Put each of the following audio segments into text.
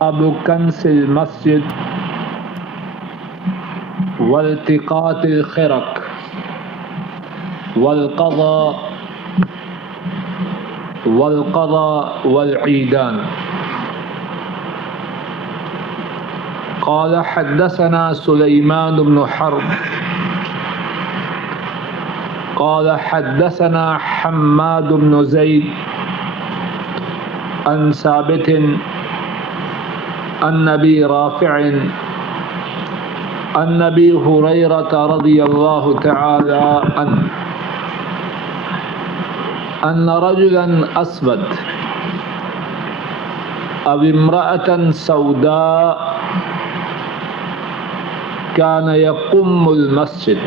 باب کنس المسجد والتقاط الخرق والقضاء والعيدان. قال حدثنا سليمان بن حرب قال حدثنا حماد بن زيد عن ثابت عن ابي رافع عن ابي هريرة رضي الله تعالى عنه ان رجلا اسود او امرأة سوداء كان يقم المسجد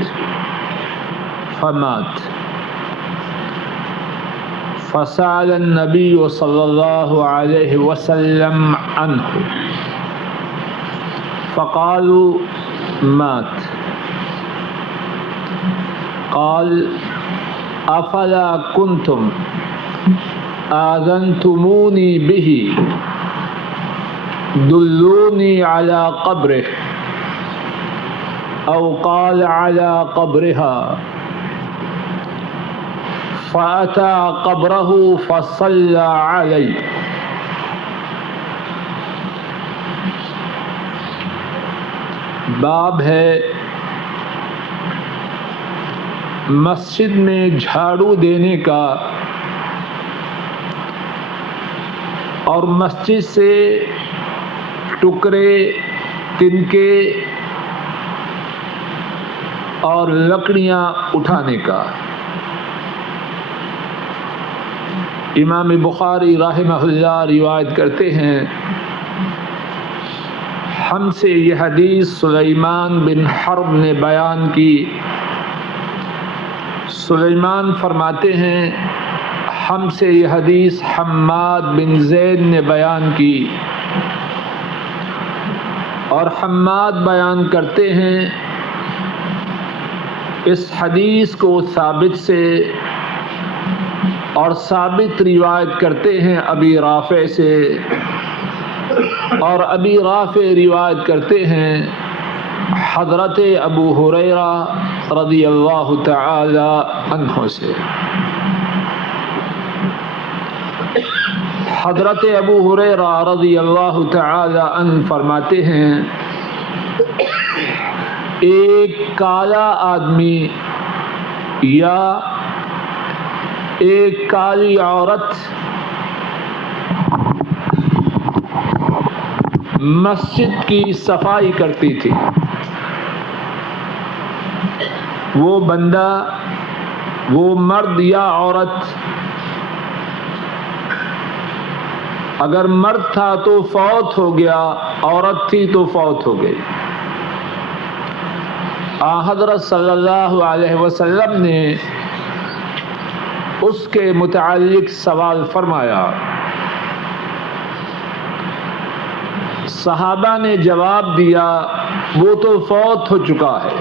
فمات فسأل النبي صلى الله عليه وسلم عنه فقالوا مات. قال افلا كنتم آذنتموني به دلوني على قبره او قال على قبرها فأتى قبره فصلى عليه. باب ہے مسجد میں جھاڑو دینے کا اور مسجد سے ٹکڑے تنکے اور لکڑیاں اٹھانے کا. امام بخاری رحمہ اللہ روایت کرتے ہیں ہم سے یہ حدیث سلیمان بن حرب نے بیان کی. سلیمان فرماتے ہیں ہم سے یہ حدیث حماد بن زید نے بیان کی اور حماد بیان کرتے ہیں اس حدیث کو ثابت سے اور ثابت روایت کرتے ہیں ابی رافع سے اور ابی رافع روایت کرتے ہیں حضرت ابو ہریرہ رضی اللہ تعالی عنہ سے. حضرت ابو ہریرہ رضی اللہ تعالی عنہ فرماتے ہیں ایک کالا آدمی یا ایک کالی عورت مسجد کی صفائی کرتی تھی. وہ بندہ، وہ مرد یا عورت، اگر مرد تھا تو فوت ہو گیا، عورت تھی تو فوت ہو گئی. حضرت صلی اللہ علیہ وسلم نے اس کے متعلق سوال فرمایا. صحابہ نے جواب دیا وہ تو فوت ہو چکا ہے.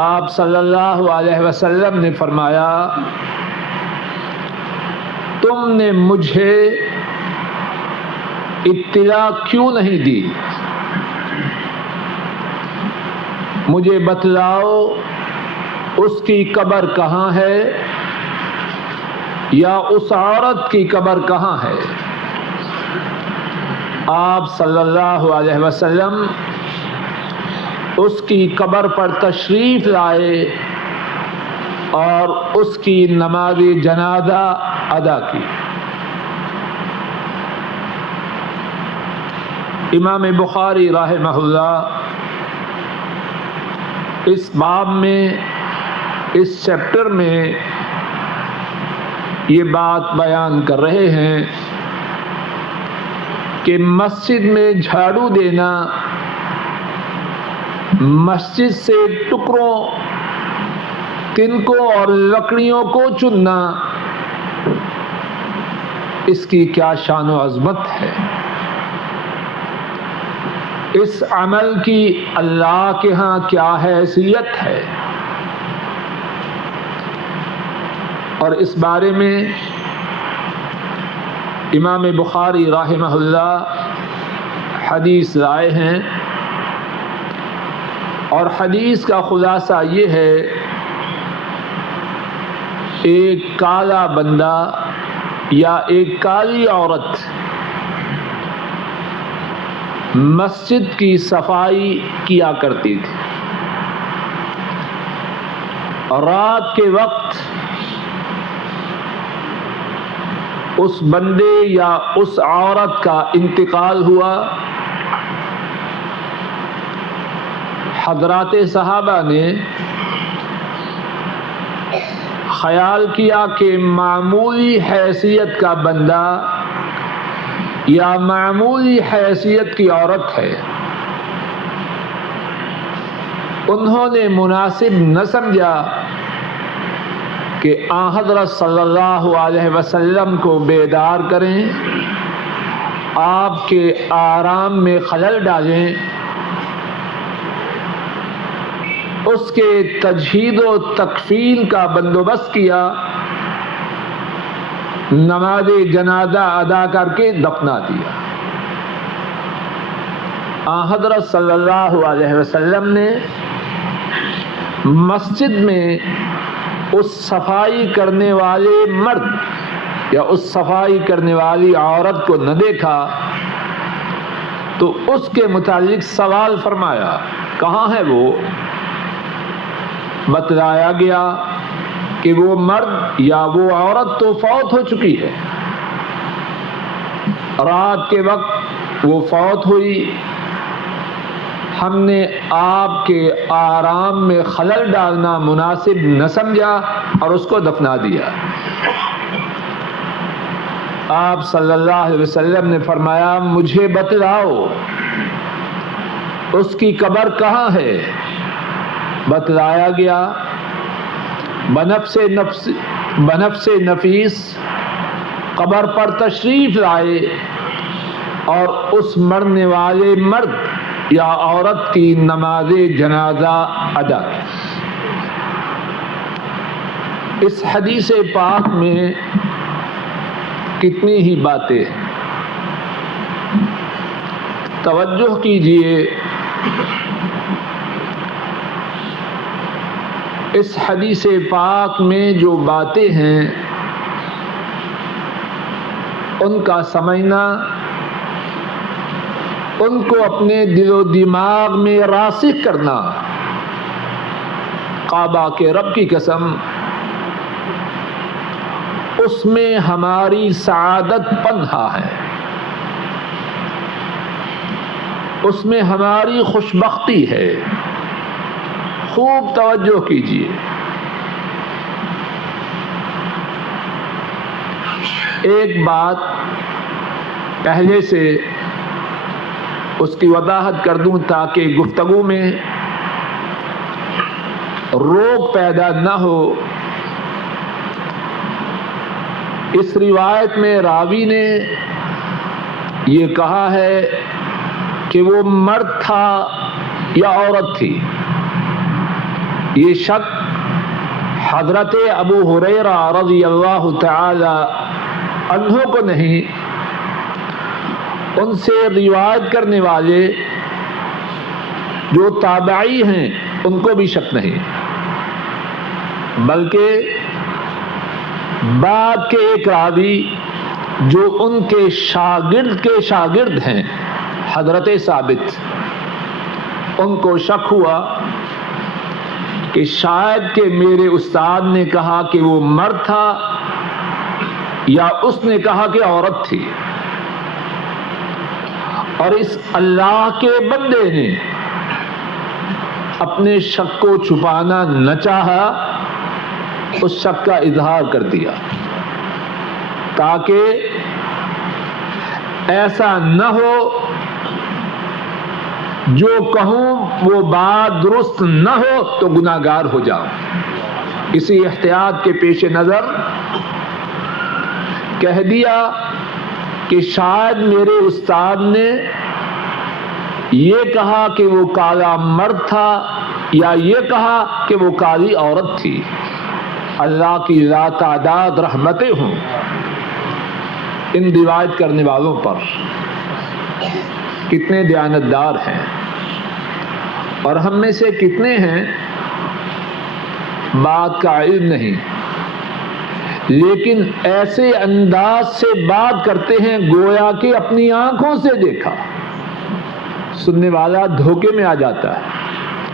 آپ صلی اللہ علیہ وسلم نے فرمایا تم نے مجھے اطلاع کیوں نہیں دی؟ مجھے بتلاؤ اس کی قبر کہاں ہے یا اس عورت کی قبر کہاں ہے؟ آپ صلی اللہ علیہ وسلم اس کی قبر پر تشریف لائے اور اس کی نماز جنازہ ادا کی. امام بخاری رحمہ اللہ اس باب میں، اس چیپٹر میں یہ بات بیان کر رہے ہیں کہ مسجد میں جھاڑو دینا، مسجد سے ٹکڑوں، تنکوں اور لکڑیوں کو چننا، اس کی کیا شان و عظمت ہے. اس عمل کی اللہ کے ہاں کیا حیثیت ہے. اور اس بارے میں امام بخاری رحمہ اللہ حدیث لائے ہیں، اور حدیث کا خلاصہ یہ ہے، ایک کالا بندہ یا ایک کالی عورت مسجد کی صفائی کیا کرتی تھی، رات کے وقت اس بندے یا اس عورت کا انتقال ہوا۔ حضرات صحابہ نے خیال کیا کہ معمولی حیثیت کا بندہ یا معمولی حیثیت کی عورت ہے، انہوں نے مناسب نہ سمجھا کہ آن حضرت صلی اللہ علیہ وسلم کو بیدار کریں، آپ کے آرام میں خلل ڈالیں، اس کے تجہیز و تکفین کا بندوبست کیا، نماز جنازہ ادا کر کے دفنا دیا۔ آن حضرت صلی اللہ علیہ وسلم نے مسجد میں اس صفائی کرنے والے مرد یا اس صفائی کرنے والی عورت کو نہ دیکھا تو اس کے متعلق سوال فرمایا، کہاں ہے وہ؟ بتلایا گیا کہ وہ مرد یا وہ عورت تو فوت ہو چکی ہے، رات کے وقت وہ فوت ہوئی، ہم نے آپ کے آرام میں خلل ڈالنا مناسب نہ سمجھا اور اس کو دفنا دیا۔ آپ صلی اللہ علیہ وسلم نے فرمایا، مجھے بتلاؤ اس کی قبر کہاں ہے؟ بتلایا گیا، بنفس نفیس قبر پر تشریف لائے اور اس مرنے والے مرد یا عورت کی نماز جنازہ ادا کی۔ اس حدیث پاک میں کتنی ہی باتیں ہیں، توجہ کیجئے۔ اس حدیث پاک میں جو باتیں ہیں ان کا سمجھنا، ان کو اپنے دل و دماغ میں راسخ کرنا، کعبہ کے رب کی قسم اس میں ہماری سعادت پنہا ہے، اس میں ہماری خوشبختی ہے۔ خوب توجہ کیجیے۔ ایک بات پہلے سے اس کی وضاحت کر دوں تاکہ گفتگو میں روک پیدا نہ ہو۔ اس روایت میں راوی نے یہ کہا ہے کہ وہ مرد تھا یا عورت تھی، یہ شک حضرت ابو ہریرہ رضی اللہ تعالی عنہ کو نہیں، ان سے روایت کرنے والے جو تابعی ہیں ان کو بھی شک نہیں، بلکہ بعد کے ایک راوی جو ان کے شاگرد ہیں حضرت ثابت، ان کو شک ہوا کہ شاید کہ میرے استاد نے کہا کہ وہ مرد تھا یا اس نے کہا کہ عورت تھی، اور اس اللہ کے بندے نے اپنے شک کو چھپانا نہ چاہا، اس شک کا اظہار کر دیا تاکہ ایسا نہ ہو جو کہوں وہ بات درست نہ ہو تو گناہگار ہو جاؤں۔ اسی احتیاط کے پیش نظر کہہ دیا کہ شاید میرے استاد نے یہ کہا کہ وہ کالا مرد تھا یا یہ کہا کہ وہ کالی عورت تھی۔ اللہ کی لا تعداد رحمتیں ہوں۔ ان روایت کرنے والوں پر کتنے دیانتدار ہیں اور ہم میں سے کتنے ہیں بات کا علم نہیں لیکن ایسے انداز سے بات کرتے ہیں گویا کہ اپنی آنکھوں سے دیکھا. سننے والا دھوکے میں آ جاتا ہے.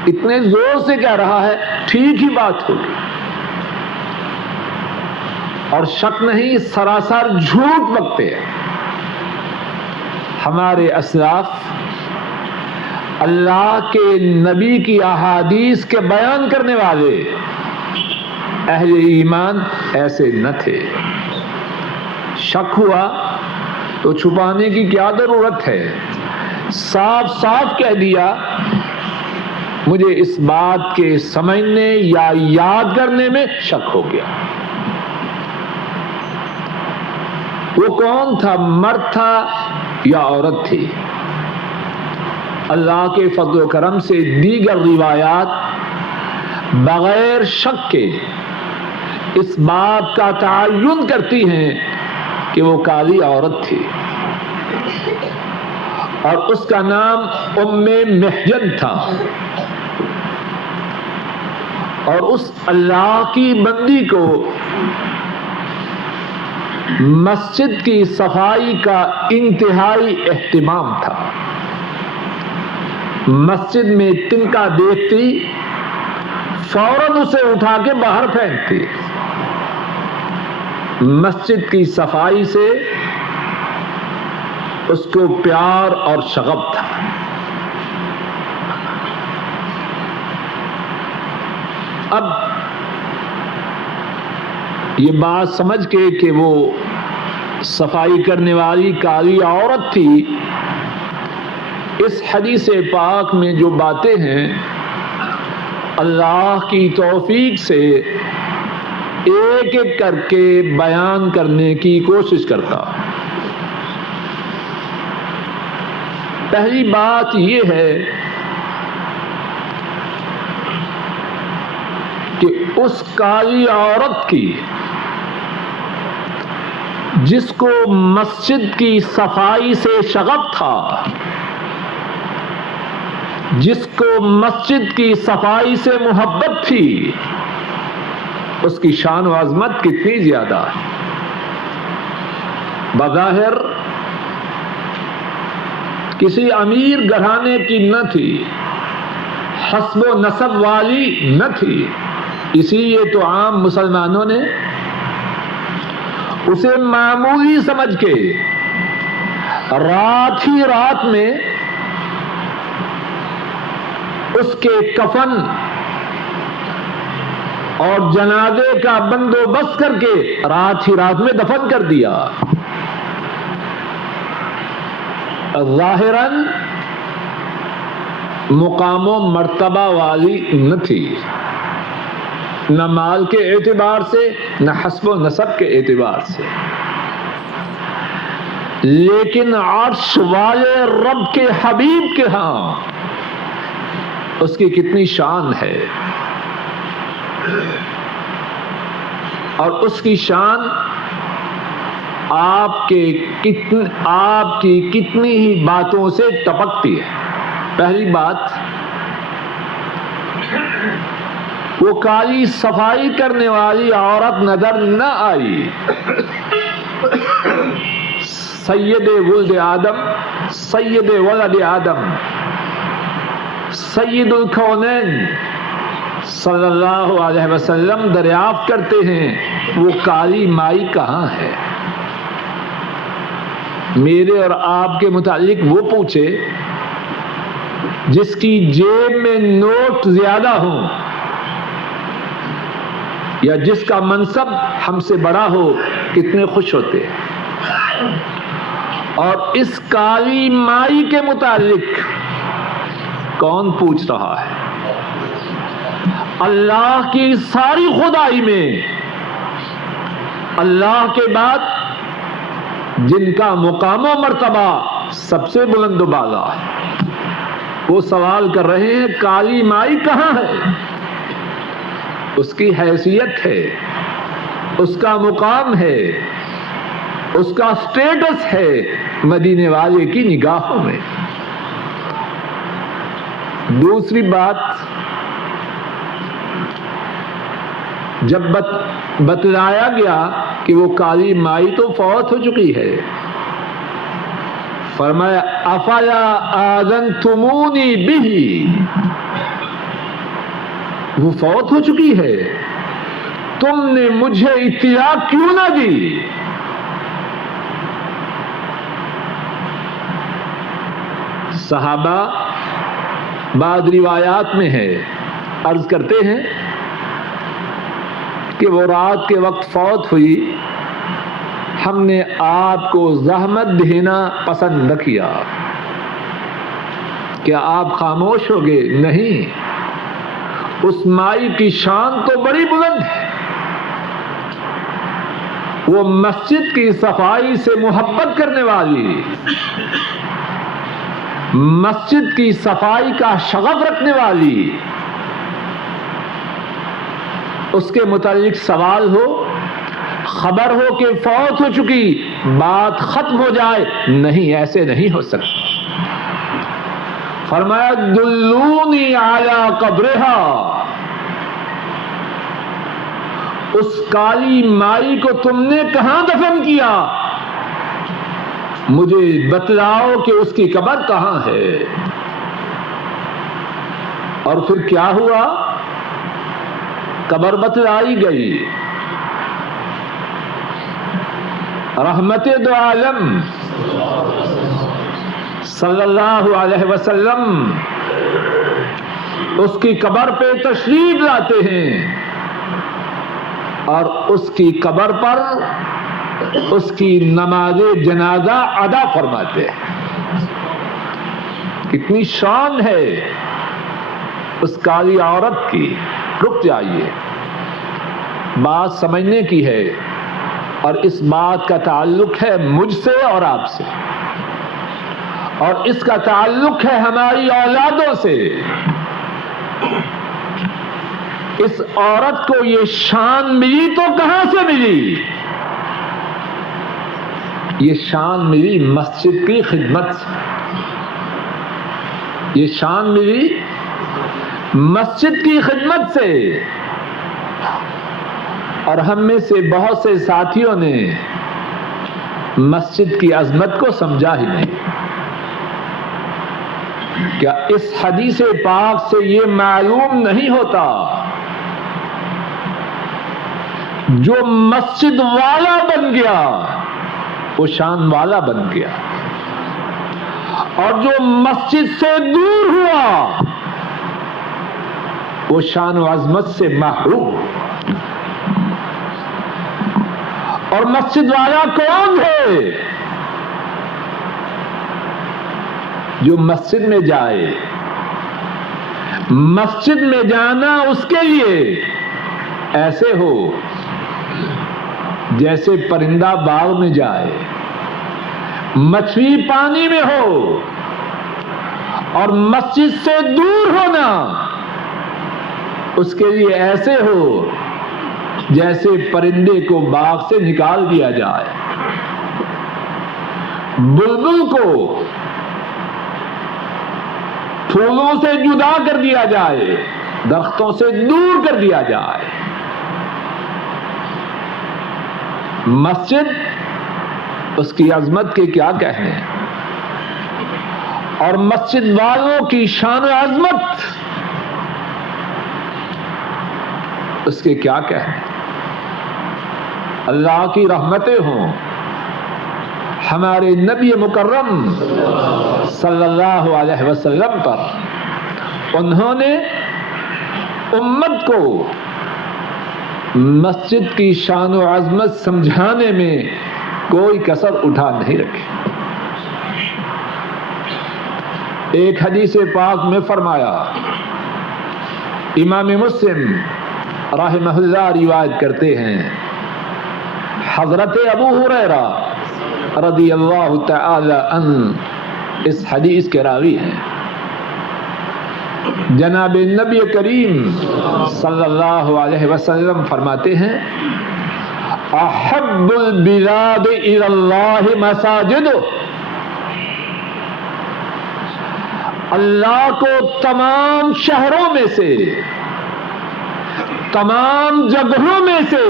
اتنے زور سے کہہ رہا ہے ٹھیک ہی بات ہوگی اور شک نہیں سراسر جھوٹ بکتے ہیں. ہمارے اسلاف اللہ کے نبی کی احادیث کے بیان کرنے والے اہل ایمان ایسے نہ تھے. شک ہوا تو چھپانے کی کیا ضرورت ہے؟ صاف صاف کہہ دیا مجھے اس بات کے سمجھنے یا یاد کرنے میں شک ہو گیا. وہ کون تھا؟ مرد تھا یا عورت تھی؟ اللہ کے فضل و کرم سے دیگر روایات بغیر شک کے اس بات کا تعین کرتی ہیں کہ وہ کالی عورت تھی اور اس کا نام ام محجن تھا اور اس اللہ کی بندی کو مسجد کی صفائی کا انتہائی اہتمام تھا. مسجد میں تنکا دیکھتی فوراً اسے اٹھا کے باہر پھینکتی. مسجد کی صفائی سے اس کو پیار اور شغف تھا. اب یہ بات سمجھ کے کہ وہ صفائی کرنے والی کالی عورت تھی، اس حدیث پاک میں جو باتیں ہیں اللہ کی توفیق سے ایک ایک کر کے بیان کرنے کی کوشش کرتا. پہلی بات یہ ہے کہ اس کالی عورت کی جس کو مسجد کی صفائی سے شغف تھا، جس کو مسجد کی صفائی سے محبت تھی، اس کی شان و عظمت کتنی زیادہ ہے. بظاہر کسی امیر گھرانے کی نہ تھی، حسب و نسب والی نہ تھی، اسی لیے تو عام مسلمانوں نے اسے معمولی سمجھ کے رات ہی رات میں اس کے کفن اور جنازے کا بندوبست کر کے رات ہی رات میں دفن کر دیا. ظاہراً مقام و مرتبہ والی نہ تھی، نہ مال کے اعتبار سے نہ حسب و نسب کے اعتبار سے، لیکن عرش والے رب کے حبیب کے ہاں اس کی کتنی شان ہے. اور اس کی شان آپ کی کتنی ہی باتوں سے ٹپکتی ہے. پہلی بات، وہ کالی صفائی کرنے والی عورت نظر نہ آئی. سید ولد آدم، سید ولد آدم، سید الکونین صلی اللہ علیہ وسلم دریافت کرتے ہیں وہ کالی مائی کہاں ہے. میرے اور آپ کے متعلق وہ پوچھے جس کی جیب میں نوٹ زیادہ ہوں یا جس کا منصب ہم سے بڑا ہو، کتنے خوش ہوتے ہیں. اور اس کالی مائی کے متعلق کون پوچھ رہا ہے؟ اللہ کی ساری خدائی میں اللہ کے بعد جن کا مقام و مرتبہ سب سے بلند و بالا ہے، وہ سوال کر رہے ہیں کالی مائی کہاں ہے. اس کی حیثیت ہے، اس کا مقام ہے، اس کا سٹیٹس ہے مدینے والے کی نگاہوں میں۔ دوسری بات، جب بتلایا گیا کہ وہ کالی مائی تو فوت ہو چکی ہے، فرمایا افلا آذنتمونی بہ، وہ فوت ہو چکی ہے، تم نے مجھے اطلاع کیوں نہ دی؟ صحابہ بعض روایات میں ہے، عرض کرتے ہیں کہ وہ رات کے وقت فوت ہوئی، ہم نے آپ کو زحمت دینا پسند نہ کیا۔ کیا آپ خاموش ہو گئے؟ نہیں، اس مائی کی شان تو بڑی بلند ہے، وہ مسجد کی صفائی سے محبت کرنے والی، مسجد کی صفائی کا شغف رکھنے والی، اس کے متعلق سوال ہو، خبر ہو کہ فوت ہو چکی، بات ختم ہو جائے؟ نہیں، ایسے نہیں ہو سکتا۔ فرمایا دلونی علی قبرہا، اس کالی مائی کو تم نے کہاں دفن کیا؟ مجھے بتلاؤ کہ اس کی قبر کہاں ہے۔ اور پھر کیا ہوا؟ قبر بتلائی گئی۔ رحمت دو عالم صلی اللہ علیہ وسلم اس کی قبر پہ تشریف لاتے ہیں اور اس کی قبر پر اس کی نماز جنازہ ادا فرماتے ہیں۔ کتنی شان ہے اس کالی عورت کی۔ رک جائیے، بات سمجھنے کی ہے، اور اس بات کا تعلق ہے مجھ سے اور آپ سے، اور اس کا تعلق ہے ہماری اولادوں سے۔ اس عورت کو یہ شان ملی تو کہاں سے ملی؟ یہ شان ملی مسجد کی خدمت سے، یہ شان ملی مسجد کی خدمت سے۔ اور ہم میں سے بہت سے ساتھیوں نے مسجد کی عظمت کو سمجھا ہی نہیں۔ کیا اس حدیث پاک سے یہ معلوم نہیں ہوتا جو مسجد والا بن گیا وہ شان والا بن گیا، اور جو مسجد سے دور ہوا وہ شان و عظمت سے محروم۔ اور مسجد والا کون ہے؟ جو مسجد میں جائے۔ مسجد میں جانا اس کے لیے ایسے ہو جیسے پرندہ باغ میں جائے، مچھلی پانی میں ہو، اور مسجد سے دور ہونا اس کے لیے ایسے ہو جیسے پرندے کو باغ سے نکال دیا جائے، بلبل کو پھولوں سے جدا کر دیا جائے، درختوں سے دور کر دیا جائے۔ مسجد، اس کی عظمت کے کیا کہنے، اور مسجد والوں کی شان و عظمت اس کے کیا کہنے۔ اللہ کی رحمتیں ہوں ہمارے نبی مکرم صلی اللہ علیہ وسلم پر، انہوں نے امت کو مسجد کی شان و عظمت سمجھانے میں کوئی کسر اٹھا نہیں رکھی۔ ایک حدیث پاک میں فرمایا، امام مسلم رحمہ اللہ روایت کرتے ہیں، حضرت ابو ہریرہ رضی اللہ تعالی عنہ اس حدیث کے راوی ہیں۔ جناب نبی کریم صلی اللہ علیہ وسلم فرماتے ہیں، احب البلاد الی اللہ مساجد، اللہ کو تمام شہروں میں سے، تمام جگہوں میں سے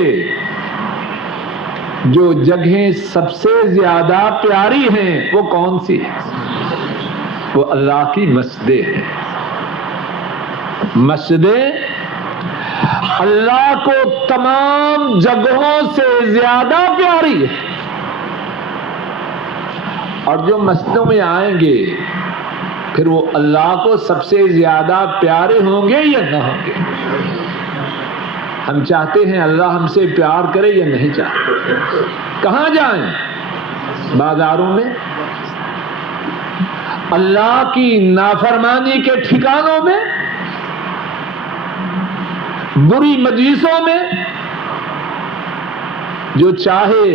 جو جگہیں سب سے زیادہ پیاری ہیں وہ کون سی ہیں؟ وہ اللہ کی مسجدیں ہیں۔ مسجدیں اللہ کو تمام جگہوں سے زیادہ پیاری ہے، اور جو مسجدوں میں آئیں گے پھر وہ اللہ کو سب سے زیادہ پیارے ہوں گے یا نہ ہوں گے؟ ہم چاہتے ہیں اللہ ہم سے پیار کرے یا نہیں چاہتے؟ کہاں جائیں؟ بازاروں میں، اللہ کی نافرمانی کے ٹھکانوں میں، بری مجلسوں میں؟ جو چاہے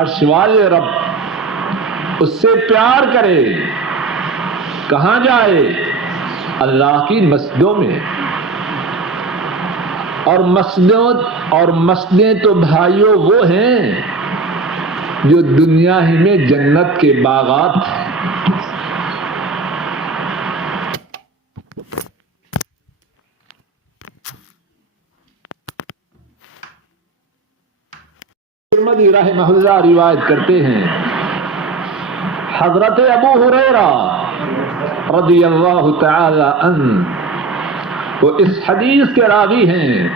عرش والے رب اس سے پیار کرے، کہاں جائے؟ اللہ کی مسجدوں میں۔ اور مسجدیں تو بھائیوں وہ ہیں جو دنیا ہی میں جنت کے باغات ہیں۔ ترمذی رحمہ اللہ روایت کرتے ہیں، حضرت ابو ہریرہ رضی اللہ تعالی عنہ وہ اس حدیث کے راوی ہیں۔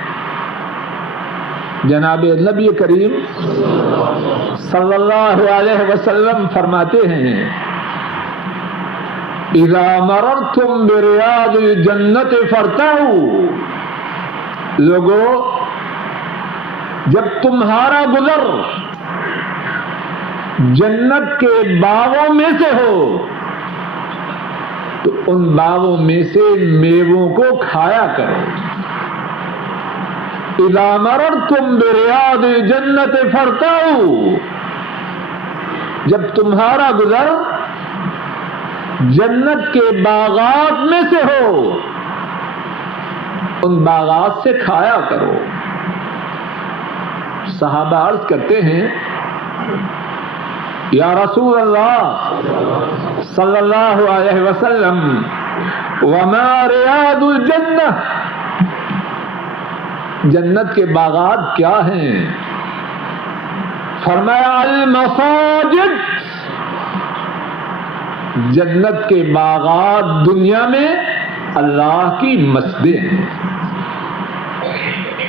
جناب نبی کریم صلی اللہ علیہ وسلم فرماتے ہیں، اذا مررتم بریاض الجنت فارتعوا، لوگو جب تمہارا گزر جنت کے باغوں میں سے ہو تو ان باغوں میں سے میووں کو کھایا کرو۔ اذا مررتم بریاض الجنت فارتعوا، جب تمہارا گزر جنت کے باغات میں سے ہو ان باغات سے کھایا کرو۔ صحابہ عرض کرتے ہیں، یا رسول اللہ صلی اللہ علیہ وسلم وما ریاض الجنہ، جنت کے باغات کیا ہیں؟ فرمایا المساجد، جنت کے باغات دنیا میں اللہ کی مسجدیں ہیں۔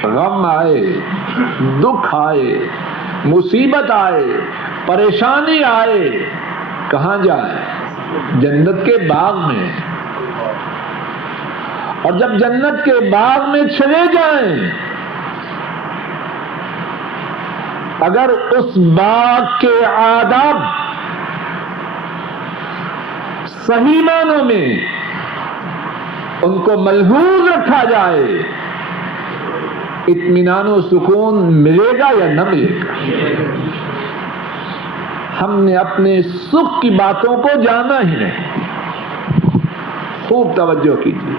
غم آئے، دکھ آئے، مصیبت آئے، پریشانی آئے، کہاں جائیں؟ جنت کے باغ میں۔ اور جب جنت کے باغ میں چلے جائیں، اگر اس باغ کے آداب صحیح معنوں میں ان کو ملحوظ رکھا جائے، اطمینان و سکون ملے گا یا نہ ملے گا؟ ہم نے اپنے سکھ کی باتوں کو جانا ہی نہیں۔ خوب توجہ کیجیے،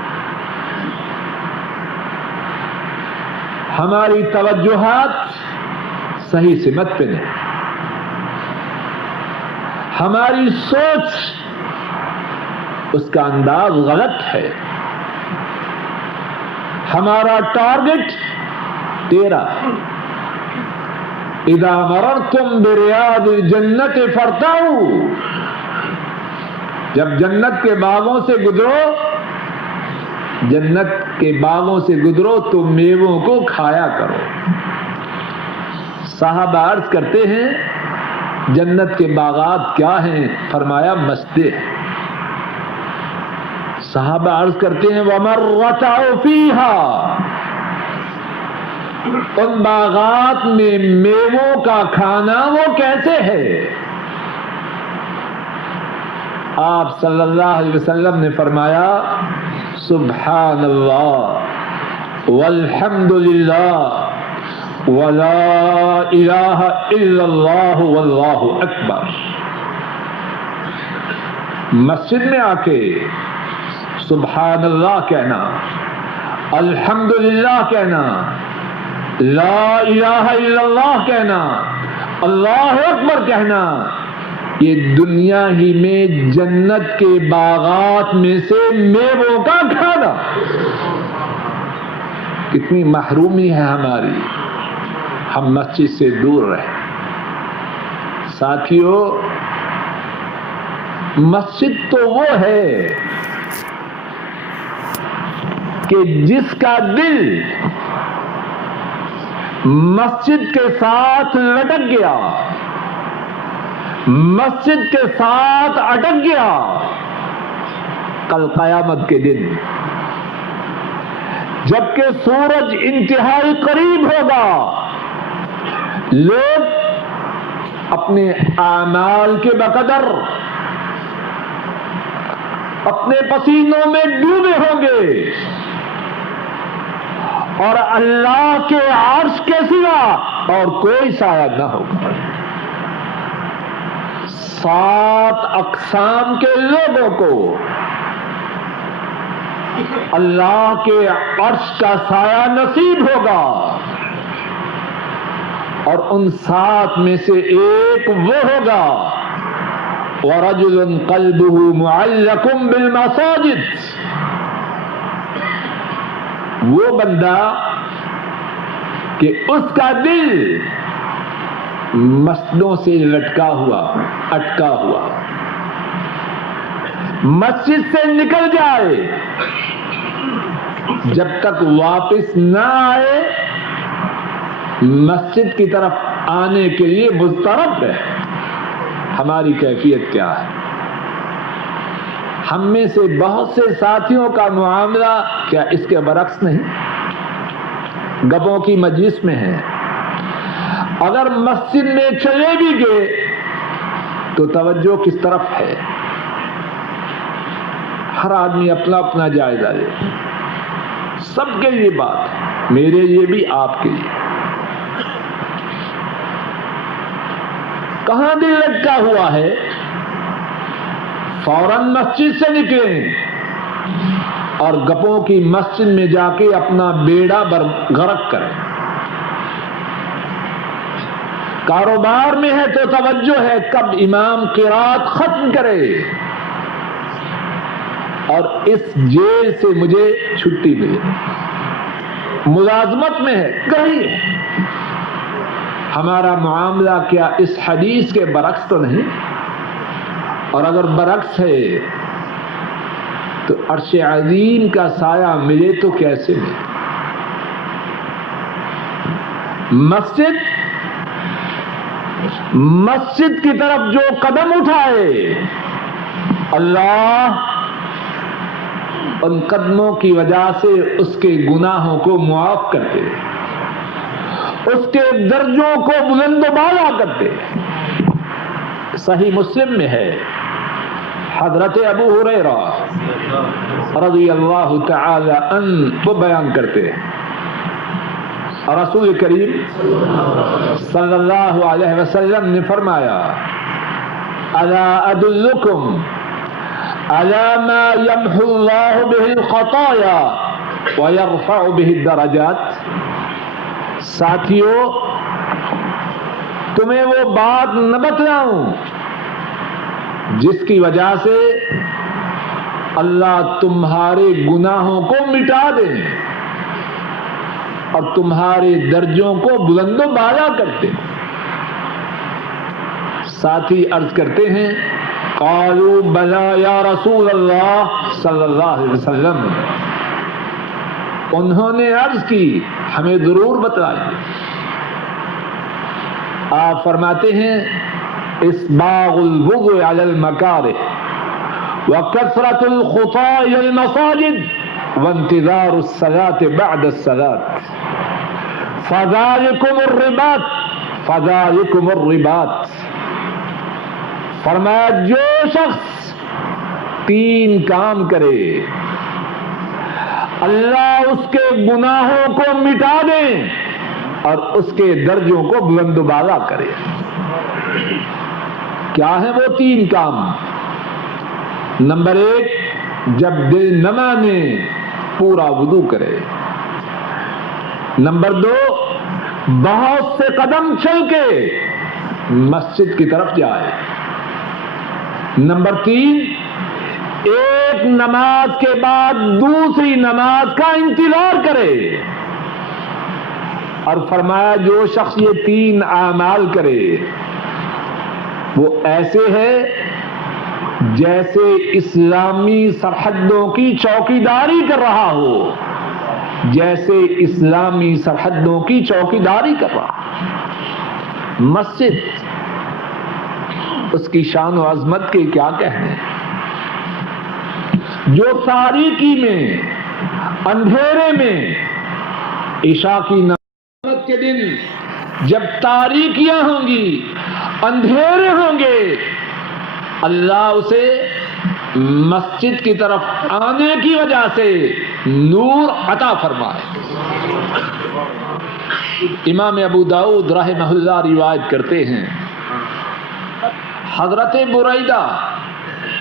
ہماری توجہات صحیح سمت پہ نہیں، ہماری سوچ اس کا انداز غلط ہے، ہمارا ٹارگٹ تیرا۔ اذا مررتم بریاض الجنت فارتعوا، جب جنت کے باغوں سے گزرو، جنت کے باغوں سے گزرو تو میووں کو کھایا کرو۔ صحابہ عرض کرتے ہیں، جنت کے باغات کیا ہیں؟ فرمایا مسجد۔ صحابہ عرض کرتے ہیں، وَمَرَّتَعُ فِيهَا، ان باغات میں میووں کا کھانا وہ کیسے ہے؟ آپ صلی اللہ علیہ وسلم نے فرمایا، سبحان اللہ والحمد للہ ولا الہ الا اللہ واللہ اکبر۔ مسجد میں آ کے سبحان اللہ کہنا، الحمد للہ کہنا، لا الہ الا اللہ کہنا، اللہ اکبر کہنا، یہ دنیا ہی میں جنت کے باغات میں سے میووں کا کھانا، کتنی محرومی ہے ہماری، ہم مسجد سے دور رہے۔ ساتھیو، مسجد تو وہ ہے کہ جس کا دل مسجد کے ساتھ لٹک گیا، مسجد کے ساتھ اٹک گیا، کل قیامت کے دن جبکہ سورج انتہائی قریب ہوگا، لوگ اپنے اعمال کے بقدر اپنے پسینوں میں ڈوبے ہوں گے اور اللہ کے عرش کے سوا اور کوئی سایہ نہ ہوگا۔ 7 اقسام کے لوگوں کو اللہ کے عرش کا سایہ نصیب ہوگا، اور ان 7 میں سے ایک وہ ہوگا وَرَجُلٌ قَلْبُهُ مُعَلَّقٌ بِالْمَسَاجِدِ، وہ بندہ کہ اس کا دل مسجدوں سے لٹکا ہوا، اٹکا ہوا، مسجد سے نکل جائے، جب تک واپس نہ آئے مسجد کی طرف آنے کے لیے مضطرب ہے۔ ہماری کیفیت کیا ہے؟ ہم میں سے بہت سے ساتھیوں کا معاملہ کیا اس کے برعکس نہیں؟ گپوں کی مجلس میں ہے، اگر مسجد میں چلے بھی گئے تو توجہ کس طرف ہے؟ ہر آدمی اپنا اپنا جائزہ لے، سب کے لیے بات ہے، میرے لیے بھی، آپ کے لیے۔ کہاں دل لٹکا ہوا ہے؟ فوراً مسجد سے نکلیں اور گپوں کی مسجد میں جا کے اپنا بیڑا غرق کریں۔ کاروبار میں ہے تو توجہ ہے کب امام قرات ختم کرے، اور اس جیل سے مجھے چھٹی ملے۔ ملازمت میں ہے، کہیں ہمارا معاملہ کیا اس حدیث کے برعکس تو نہیں؟ اور اگر برعکس ہے تو عرش عظیم کا سایہ ملے تو کیسے ملے؟ مسجد کی طرف جو قدم اٹھائے، اللہ ان قدموں کی وجہ سے اس کے گناہوں کو معاف کرتے، اس کے درجوں کو بلند و بالا کرتے۔ صحیح مسلم میں ہے، حضرت ابو ہریرہ رضی اللہ تعالی عنہ وہ بیان کرتے ہیں، رسول کریم صلی اللہ علیہ وسلم نے فرمایا، الا ادلکم علی ما یمحو اللہ بہ الخطایا ویرفع بہ الدرجات، ساتھیو تمہیں وہ بات نہ بتلاؤں جس کی وجہ سے اللہ تمہارے گناہوں کو مٹا دے اور تمہارے درجوں کو بلند و بالا کرتے۔ ساتھی عرض کرتے ہیں، قالوا بلا یا رسول اللہ صلی اللہ علیہ وسلم، انہوں نے عرض کی ہمیں ضرور بتائیے۔ آپ فرماتے ہیں، اسباغ الوضوء علی المکارہ وکثرۃ الخطا الی المساجد وانتظار الصلاۃ بعد الصلاۃ فذلکم الرباط، فرمایا جو شخص 3 کام کرے اللہ اس کے گناہوں کو مٹا دے اور اس کے درجوں کو بلند و بالا کرے۔ کیا ہے وہ 3 کام؟ نمبر 1، جب دل نہ مانے پورا وضو کرے۔ نمبر 2، بہت سے قدم چل کے مسجد کی طرف جائے۔ نمبر 3، ایک نماز کے بعد دوسری نماز کا انتظار کرے، اور فرمایا جو شخص یہ 3 اعمال کرے وہ ایسے ہے جیسے اسلامی سرحدوں کی چوکیداری کر رہا ہو، جیسے اسلامی سرحدوں کی چوکیداری کر رہا۔ مسجد، اس کی شان و عظمت کے کیا کہنے، جو تاریکی میں، اندھیرے میں، عشاء کی نماز کے دن جب تاریکیاں ہوں گی، اندھیرے ہوں گے، اللہ اسے مسجد کی طرف آنے کی وجہ سے نور عطا فرمائے۔ امام ابو داؤد رحمہ اللہ روایت کرتے ہیں، حضرت بریدہ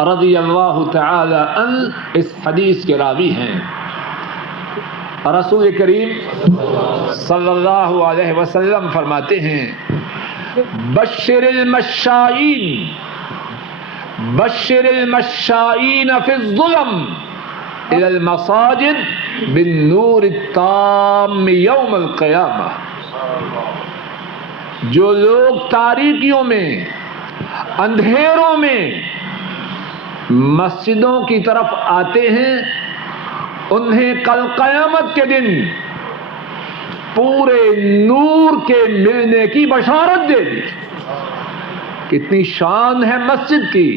رضی اللہ تعالی عنہ اس حدیث کے راوی ہیں، رسول کریم صلی اللہ علیہ وسلم فرماتے ہیں، بشر المشائین، بشر المشائین فی الظلم الى المساجد بالنور التام یوم القیامہ۔ جو لوگ تاریکیوں میں، اندھیروں میں مسجدوں کی طرف آتے ہیں، انہیں کل قیامت کے دن پورے نور کے ملنے کی بشارت دے دی۔ کتنی شان ہے مسجد کی،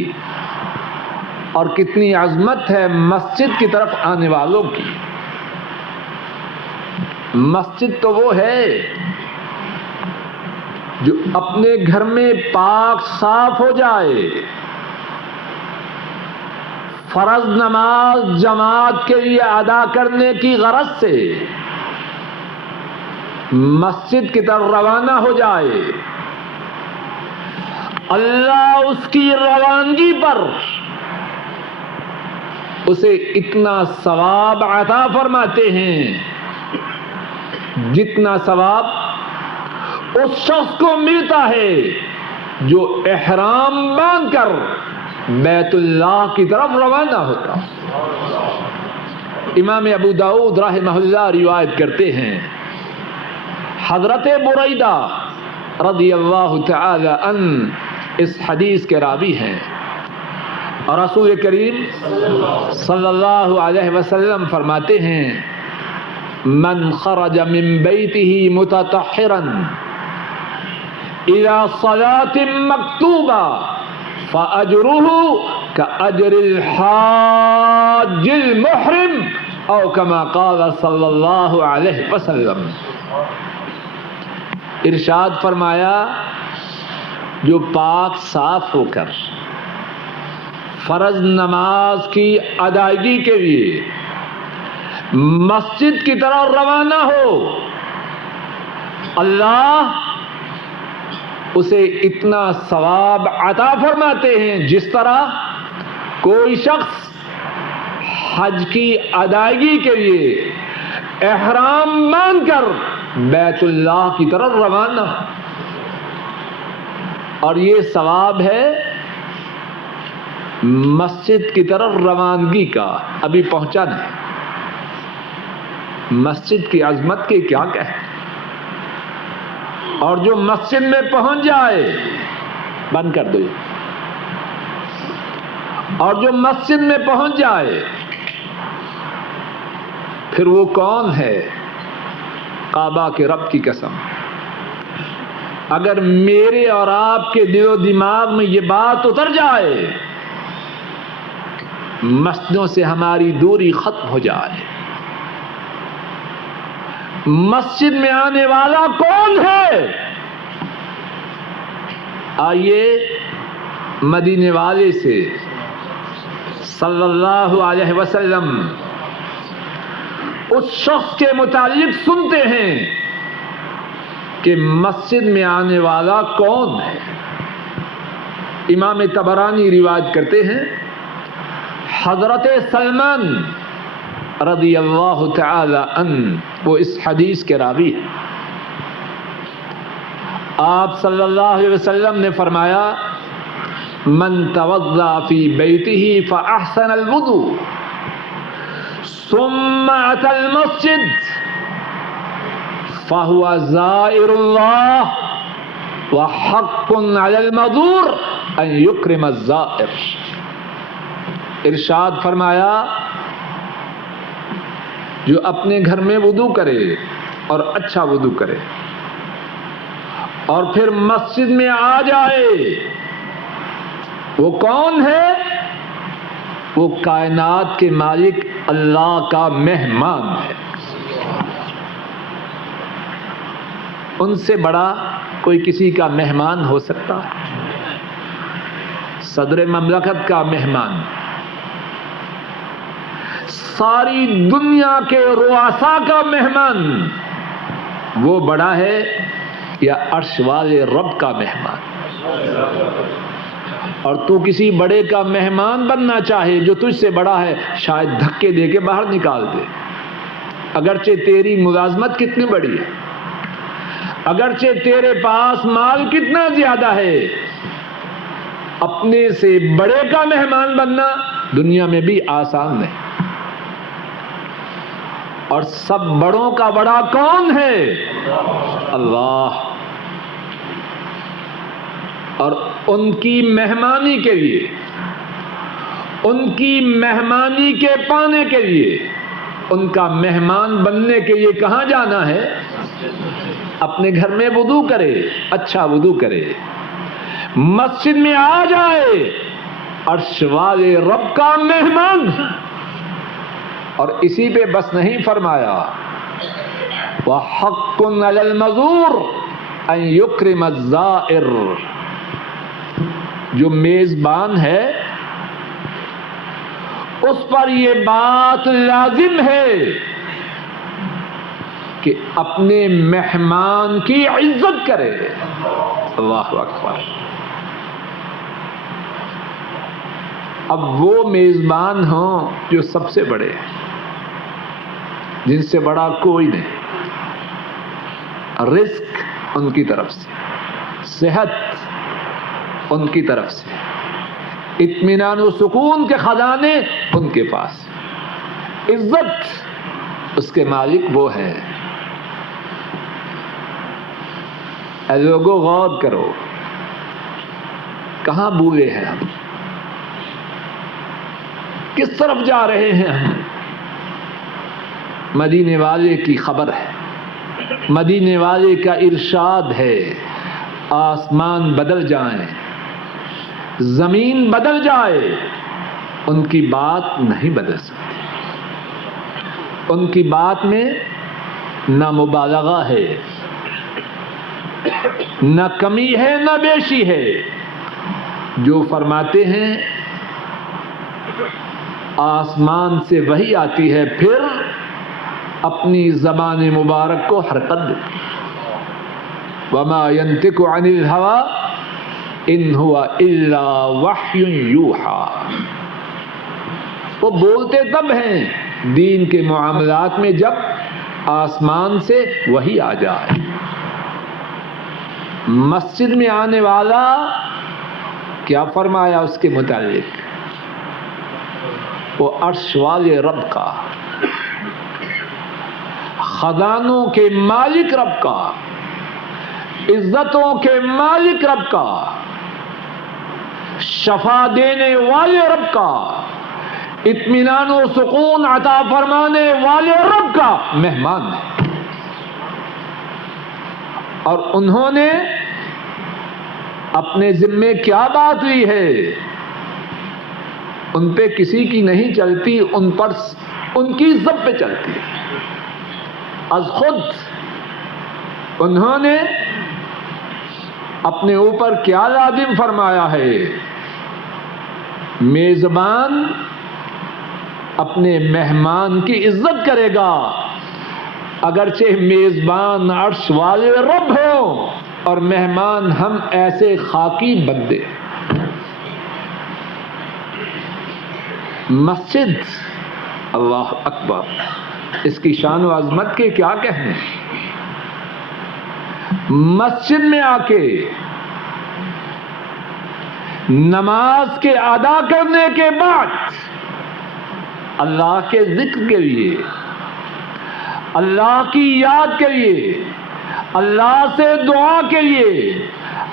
اور کتنی عظمت ہے مسجد کی طرف آنے والوں کی۔ مسجد تو وہ ہے جو اپنے گھر میں پاک صاف ہو جائے، فرض نماز جماعت کے لیے ادا کرنے کی غرض سے مسجد کی طرف روانہ ہو جائے، اللہ اس کی روانگی پر اسے اتنا ثواب عطا فرماتے ہیں جتنا ثواب اس شخص کو ملتا ہے جو احرام باندھ کر بیت اللہ کی طرف روانہ ہوتا۔ امام ابو داؤد رحمہ اللہ روایت کرتے ہیں، حضرت بریدہ رضی اللہ تعالی عنہ اس حدیث کے راوی ہیں، اور رسول کریم صلی اللہ علیہ وسلم فرماتے ہیں، من خرج من بیتہ متطہرا الى صلاة مکتوبہ فأجرہ کأجر الحاج المحرم او کما قال صلی اللہ علیہ وسلم۔ ارشاد فرمایا، جو پاک صاف ہو کر فرض نماز کی ادائیگی کے لیے مسجد کی طرف روانہ ہو، اللہ اسے اتنا ثواب عطا فرماتے ہیں جس طرح کوئی شخص حج کی ادائیگی کے لیے احرام باندھ کر بیت اللہ کی طرف روانہ ہو۔ اور یہ ثواب ہے مسجد کی طرف روانگی کا، ابھی پہنچا نہیں۔ مسجد کی عظمت کے کیا کہیں، اور جو مسجد میں پہنچ جائے، بند کر دو، اور جو مسجد میں پہنچ جائے پھر وہ کون ہے؟ کعبہ کے رب کی قسم، اگر میرے اور آپ کے دل و دماغ میں یہ بات اتر جائے، مسجدوں سے ہماری دوری ختم ہو جائے۔ مسجد میں آنے والا کون ہے؟ آئیے مدینے والے سے صلی اللہ علیہ وسلم اس شخص کے متعلق سنتے ہیں کہ مسجد میں آنے والا کون ہے۔ امام طبرانی روایت کرتے ہیں، حضرت سلمان رضی اللہ تعالی عنہ وہ اس حدیث کے راوی ہیں، آپ صلی اللہ علیہ وسلم نے فرمایا من توضأ فی بیتہ فاحسن الوضوء ثم اتى المسجد فهو زائر اللہ وحق علی المزور ان یکرم الزائر. ارشاد فرمایا جو اپنے گھر میں وضو کرے اور اچھا وضو کرے اور پھر مسجد میں آ جائے، وہ کون ہے؟ وہ کائنات کے مالک اللہ کا مہمان ہے. ان سے بڑا کوئی کسی کا مہمان ہو سکتا ہے؟ صدر مملکت کا مہمان، ساری دنیا کے رؤساء کا مہمان، وہ بڑا ہے یا عرش والے رب کا مہمان؟ اور تو کسی بڑے کا مہمان بننا چاہے جو تجھ سے بڑا ہے، شاید دھکے دے کے باہر نکال دے، اگرچہ تیری ملازمت کتنی بڑی ہے، اگرچہ تیرے پاس مال کتنا زیادہ ہے. اپنے سے بڑے کا مہمان بننا دنیا میں بھی آسان نہیں. اور سب بڑوں کا بڑا کون ہے؟ اللہ. اور ان کی مہمانی کے لیے، ان کی مہمانی کے پانے کے لیے، ان کا مہمان بننے کے لیے کہاں جانا ہے؟ اپنے گھر میں وضو کرے، اچھا وضو کرے، مسجد میں آ جائے، عرش والے رب کا مہمان. اور اسی پہ بس نہیں فرمایا وَحَقٌّ عَلَى الْمَزُورِ أَن يُكْرِمَ الزَّائِرَ. جو میزبان ہے اس پر یہ بات لازم ہے کہ اپنے مہمان کی عزت کرے. اللہ اکبر. اب وہ میزبان ہوں جو سب سے بڑے ہیں، جن سے بڑا کوئی نہیں. رزق ان کی طرف سے، صحت ان کی طرف سے، اطمینان و سکون کے خزانے ان کے پاس، عزت اس کے مالک وہ ہے. اے لوگوں غور کرو، کہاں بھولے ہیں ہم؟ کس طرف جا رہے ہیں ہم؟ مدینے والے کی خبر ہے، مدینے والے کا ارشاد ہے آسمان بدل جائیں، زمین بدل جائے، ان کی بات نہیں بدل سکتی. ان کی بات میں نہ مبالغہ ہے، نہ کمی ہے، نہ بیشی ہے. جو فرماتے ہیں آسمان سے وحی آتی ہے، پھر اپنی زبان مبارک کو حرکت دیتی. وما ينطق عن الهوى ان هو الا وحی یوحى. وہ بولتے تب ہیں دین کے معاملات میں جب آسمان سے وحی آ جائے. مسجد میں آنے والا کیا فرمایا اس کے متعلق؟ وہ عرش والے رب کا، خزانوں کے مالک رب کا، عزتوں کے مالک رب کا، شفا دینے والے رب کا، اطمینان و سکون عطا فرمانے والے رب کا مہمان ہے. اور انہوں نے اپنے ذمے کیا بات لی ہے؟ ان پہ کسی کی نہیں چلتی، ان پر ان کی عزت پہ چلتی ہے. از خود انہوں نے اپنے اوپر کیا لازم فرمایا ہے؟ میزبان اپنے مہمان کی عزت کرے گا، اگرچہ میزبان عرش والے رب ہو اور مہمان ہم ایسے خاکی بندے. مسجد، اللہ اکبر، اس کی شان و عظمت کے کیا کہنے. مسجد میں آ کے نماز کے ادا کرنے کے بعد اللہ کے ذکر کے لیے، اللہ کی یاد کے لیے، اللہ سے دعا کے لیے،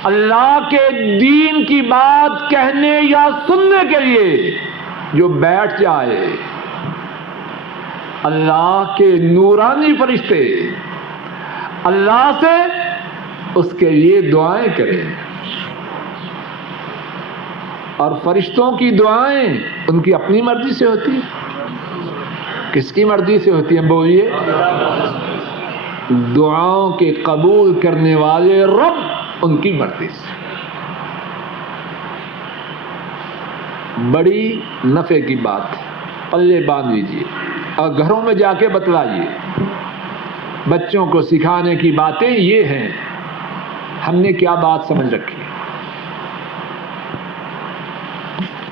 اللہ کے دین کی بات کہنے یا سننے کے لیے جو بیٹھ جائے، اللہ کے نورانی فرشتے اللہ سے اس کے لیے دعائیں کریں، اور فرشتوں کی دعائیں ان کی اپنی مرضی سے ہوتی ہیں۔ کس کی مرضی سے ہوتی ہیں؟ بولیے، دعاؤں کے قبول کرنے والے رب ان کی مرضی سے۔ بڑی نفع کی بات ہے، پلے باندھ لیجیے اور گھروں میں جا کے بتلائیے۔ بچوں کو سکھانے کی باتیں یہ ہیں، ہم نے کیا بات سمجھ رکھی؟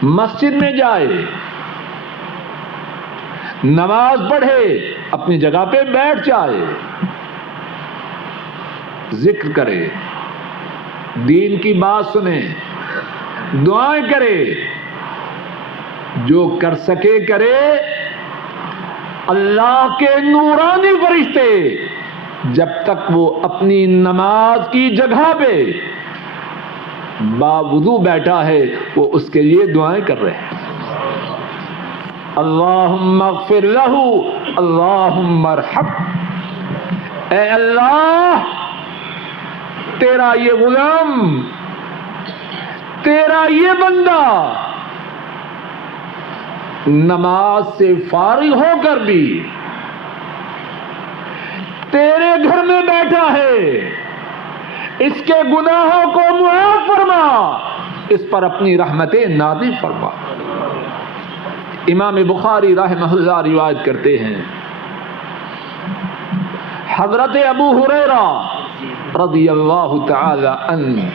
مسجد میں جائے، نماز پڑھے، اپنی جگہ پہ بیٹھ جائے، ذکر کرے، دین کی بات سنے، دعائیں کرے، جو کر سکے کرے۔ اللہ کے نورانی فرشتے جب تک وہ اپنی نماز کی جگہ پہ باوضو بیٹھا ہے وہ اس کے لیے دعائیں کر رہے ہیں۔ اللہم اغفر لہ، اللہم ارحم۔ اے اللہ، تیرا یہ غلام، تیرا یہ بندہ نماز سے فارغ ہو کر بھی تیرے گھر میں بیٹھا ہے، اس کے گناہوں کو معاف فرما، اس پر اپنی رحمتیں نازل فرما۔ امام بخاری رحمہ اللہ روایت کرتے ہیں، حضرت ابو ہریرہ رضی اللہ تعالی عنہ،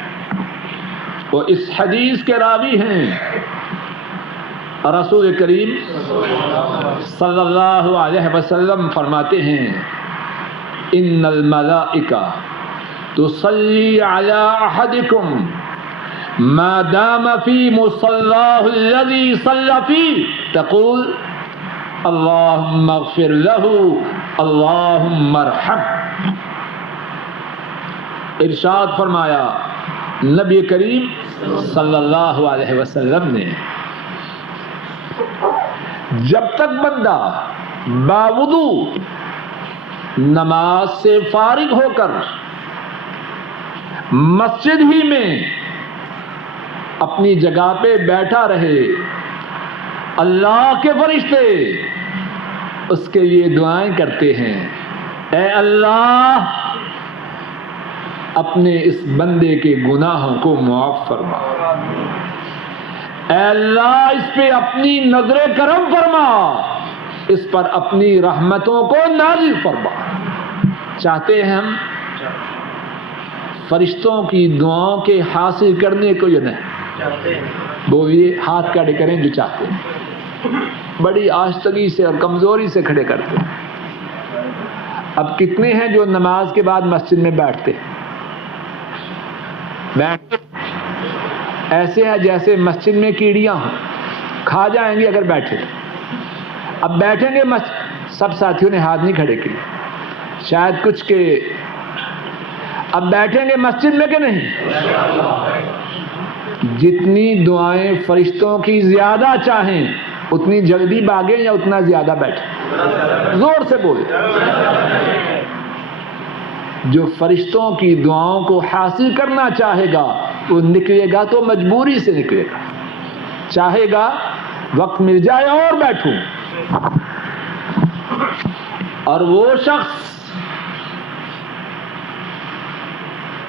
وہ اس حدیث کے راوی ہیں، رسول کریم صلی اللہ علیہ وسلم فرماتے ہیں، ان الملائکہ تصلی علی احدکم ما دام فی مصلاہ الذی صلی فیہ تقول اللہم اغفر لہ اللہم ارحم۔ ارشاد فرمایا نبی کریم صلی اللہ علیہ وسلم نے، جب تک بندہ باوضو نماز سے فارغ ہو کر مسجد ہی میں اپنی جگہ پہ بیٹھا رہے، اللہ کے فرشتے اس کے لیے دعائیں کرتے ہیں، اے اللہ اپنے اس بندے کے گناہوں کو معاف فرما، اے اللہ اس پہ اپنی نظر کرم فرما، اس پر اپنی رحمتوں کو نازل فرما۔ چاہتے ہیں ہم فرشتوں کی دعاؤں کے حاصل کرنے کو یا نہیں؟ بولیے، ہاتھ کھڑے کریں جو چاہتے ہیں۔ بڑی آہستگی سے اور کمزوری سے کھڑے کرتے ہیں۔ اب کتنے ہیں جو نماز کے بعد مسجد میں بیٹھتے ایسے ہیں جیسے مسجد میں کیڑیاں ہوں، کھا جائیں گے اگر بیٹھے۔ اب بیٹھیں گے، سب ساتھیوں نے ہاتھ نہیں کھڑے کیے، شاید کچھ کے اب بیٹھیں گے مسجد میں کہ نہیں؟ جتنی دعائیں فرشتوں کی زیادہ چاہیں اتنی جلدی بھاگیں یا اتنا زیادہ بیٹھیں؟ زور سے بولیں۔ جو فرشتوں کی دعاؤں کو حاصل کرنا چاہے گا وہ نکلے گا تو مجبوری سے نکلے گا، چاہے گا وقت مل جائے اور بیٹھوں۔ اور وہ شخص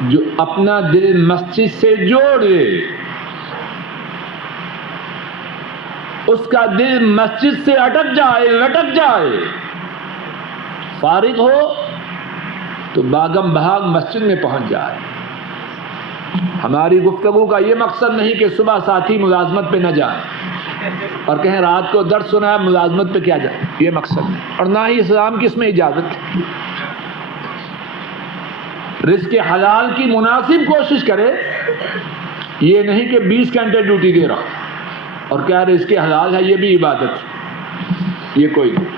جو اپنا دل مسجد سے جوڑ لے، اس کا دل مسجد سے اٹک جائے، لٹک جائے، فارغ ہو تو باغم بھاگ مسجد میں پہنچ جائے۔ ہماری گفتگو کا یہ مقصد نہیں کہ صبح ساتھی ملازمت پہ نہ جائیں اور کہیں رات کو درس سنا ہے ملازمت پہ کیا جائے، یہ مقصد نہیں، اور نہ ہی اسلام کی اس میں اجازت ہے۔ رزق حلال کی مناسب کوشش کرے، یہ نہیں کہ 20 گھنٹے ڈیوٹی دے رہا اور کیا رزق حلال ہے یہ بھی عبادت، یہ کوئی نہیں۔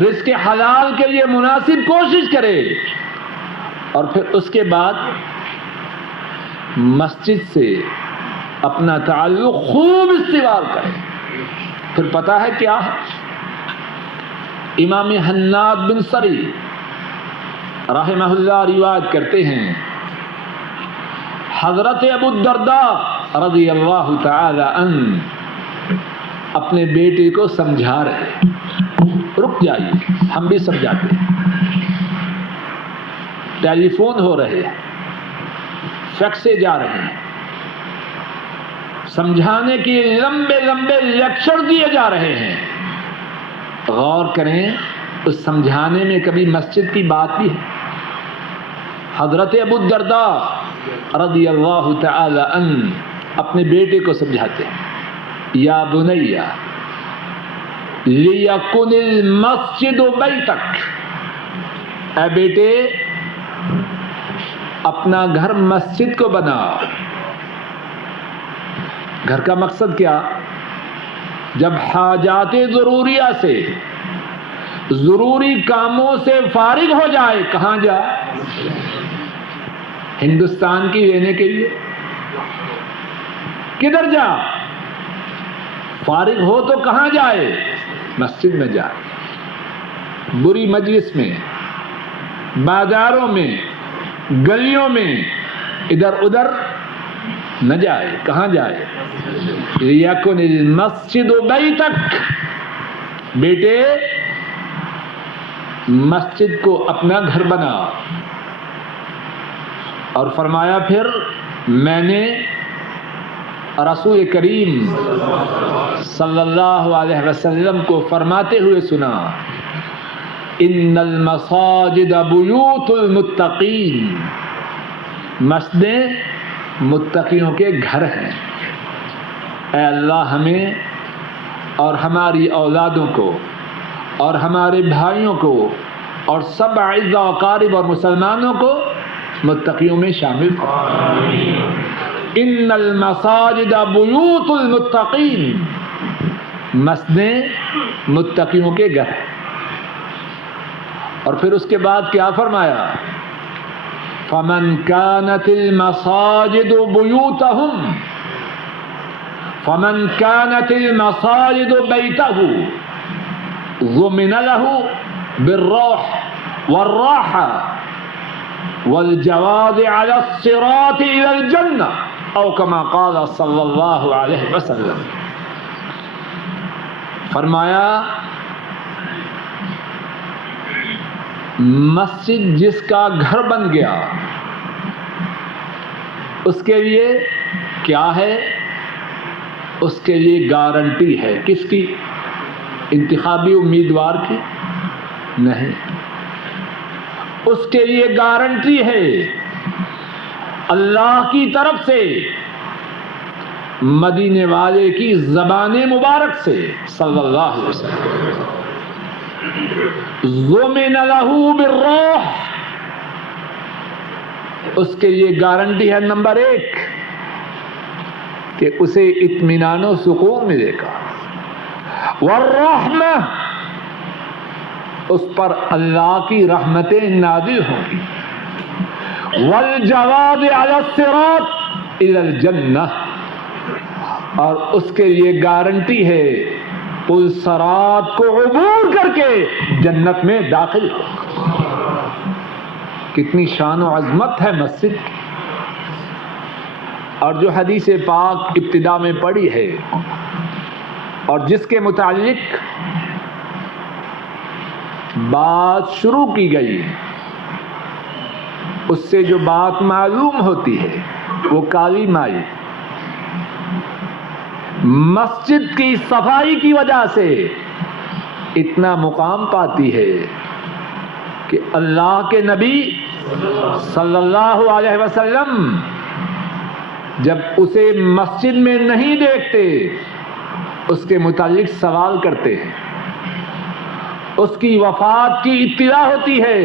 رزق حلال کے لیے مناسب کوشش کرے اور پھر اس کے بعد مسجد سے اپنا تعلق خوب استوار کرے۔ پھر پتہ ہے کیا ہے؟ امام حناد بن سری رحمہ اللہ روایت کرتے ہیں، حضرت ابو الدرداء رضی اللہ تعالی عنہ اپنے بیٹے کو سمجھا رہے، رک جائیے ہم بھی سمجھاتے ہیں، ٹیلی فون ہو رہے ہیں، فیکسے جا رہے ہیں، سمجھانے کے لمبے لمبے لیکچر دیے جا رہے ہیں، غور کریں اس سمجھانے میں کبھی مسجد کی بات بھی ہے؟ حضرت ابو الدرداء رضی اللہ تعالی عنہ اپنے بیٹے کو سمجھاتے ہیں، یا بنیا لیکن المسجد بیتک، اے بیٹے اپنا گھر مسجد کو بنا۔ گھر کا مقصد کیا؟ جب حاجات ضروریہ سے، ضروری کاموں سے فارغ ہو جائے، کہاں جائے؟ ہندوستان کی لینے کے لیے کدھر جا؟ فارغ ہو تو کہاں جائے؟ مسجد میں جائے۔ بری مجلس میں، بازاروں میں، گلیوں میں ادھر ادھر نہ جائے، کہاں جائے؟ لیکن المسجد بیتک، بیٹے مسجد کو اپنا گھر بنا۔ اور فرمایا پھر میں نے رسول کریم صلی اللہ علیہ وسلم کو فرماتے ہوئے سنا، ان المساجد بیوت المتقین، مسجدیں متقیوں کے گھر ہیں۔ اے اللہ ہمیں اور ہماری اولادوں کو اور ہمارے بھائیوں کو اور سب اعزاء و اقارب اور مسلمانوں کو متقیوں میں شامل کرو۔ ان المساجد بیوت المتقین، مسجدیں متقیوں کے گھر ہیں۔ اور پھر اس کے بعد کیا فرمایا؟ فمن كانت المساجد بيوتهم، فمن كانت المساجد بيته ضمن له بالروح والراحة والجواز على الصراط إلى الجنة أو كما قال صلی اللہ علیہ وسلم۔ فرمایا مسجد جس کا گھر بن گیا اس کے لیے کیا ہے؟ اس کے لیے گارنٹی ہے، کس کی؟ انتخابی امیدوار کی نہیں، اس کے لیے گارنٹی ہے اللہ کی طرف سے، مدینے والے کی زبان مبارک سے صلی اللہ علیہ وسلم۔ ضمن له بالروح، اس کے لیے گارنٹی ہے نمبر 1 کہ اسے اطمینان و سکون ملے گا، والرحمہ، اس پر اللہ کی رحمتیں نازل ہوں گی، والجواد علی الصراط الی الجنہ، اور اس کے لیے گارنٹی ہے پل صراط کو عبور کر کے جنت میں داخل ہو۔ کتنی شان و عظمت ہے مسجد کی۔ اور جو حدیث پاک ابتدا میں پڑھی ہے اور جس کے متعلق بات شروع کی گئی، اس سے جو بات معلوم ہوتی ہے وہ کالی مائی مسجد کی صفائی کی وجہ سے اتنا مقام پاتی ہے کہ اللہ کے نبی صلی اللہ علیہ وسلم جب اسے مسجد میں نہیں دیکھتے اس کے متعلق سوال کرتے ہیں۔ اس کی وفات کی اطلاع ہوتی ہے،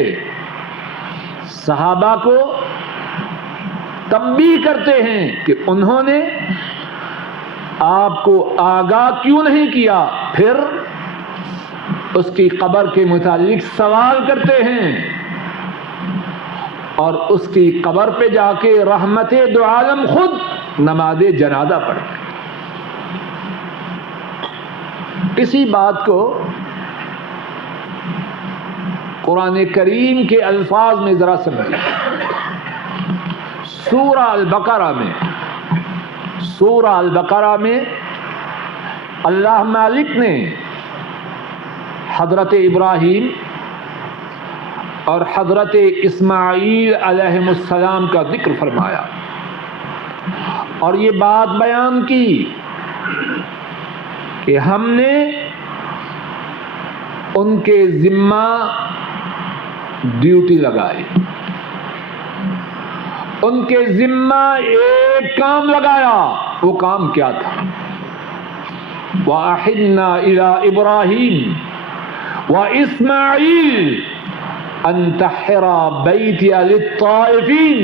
صحابہ کو تنبیہ کرتے ہیں کہ انہوں نے آپ کو آگاہ کیوں نہیں کیا، پھر اس کی قبر کے متعلق سوال کرتے ہیں اور اس کی قبر پہ جا کے رحمت دو عالم خود نماز جنازہ پڑھتے ہیں۔ اسی بات کو قرآن کریم کے الفاظ میں ذرا سمجھیں۔ سورہ البقرہ میں اللہ مالک نے حضرت ابراہیم اور حضرت اسماعیل علیہ السلام کا ذکر فرمایا اور یہ بات بیان کی کہ ہم نے ان کے ذمہ ڈیوٹی لگائی، ان کے ذمہ ایک کام لگایا۔ وہ کام کیا تھا؟ وَأَحِدْنَا إِلَىٰ إِبْرَاهِيمَ وَإِسْمَاعِيلَ أَن طَهِّرَا بَيْتِيَ لِلطَّائِفِينَ